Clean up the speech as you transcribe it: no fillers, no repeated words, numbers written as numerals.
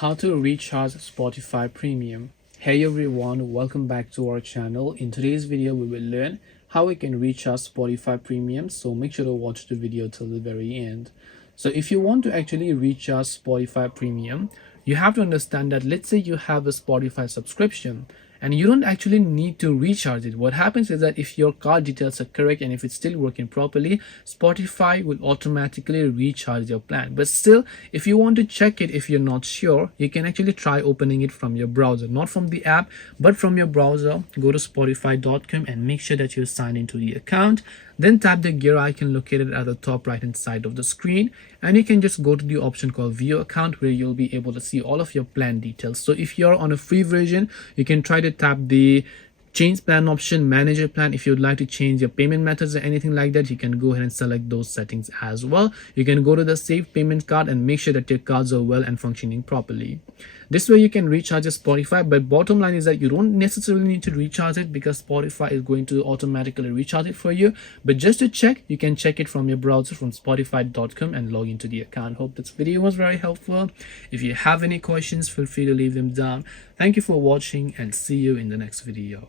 How to recharge Spotify Premium. Hey everyone, welcome back to our channel. In today's video, we will learn how we can recharge Spotify Premium. So make sure to watch the video till the very end. So if you want to actually recharge Spotify Premium, you have to understand that let's say you have a Spotify subscription and you don't actually need to recharge it. What happens is that if your card details are correct and if it's still working properly, Spotify will automatically recharge your plan. But still, if you want to check it, if you're not sure, you can actually try opening it from your browser, not from the app but from your browser. Go to spotify.com and make sure that you sign into the account. Then tap the gear icon located at the top right hand side of the screen, and you can just go to the option called view account, where you'll be able to see all of your plan details. So if you're on a free version, you can try to tap the change plan option, manage your plan. If you'd like to change your payment methods or anything like that, you can go ahead and select those settings as well. You can go to the save payment card and make sure that your cards are well and functioning properly. This way you can recharge your Spotify, but bottom line is that you don't necessarily need to recharge it because Spotify is going to automatically recharge it for you. But just to check, you can check it from your browser from spotify.com and log into the account. Hope this video was very helpful. If you have any questions, feel free to leave them down. Thank you for watching and see you in the next video.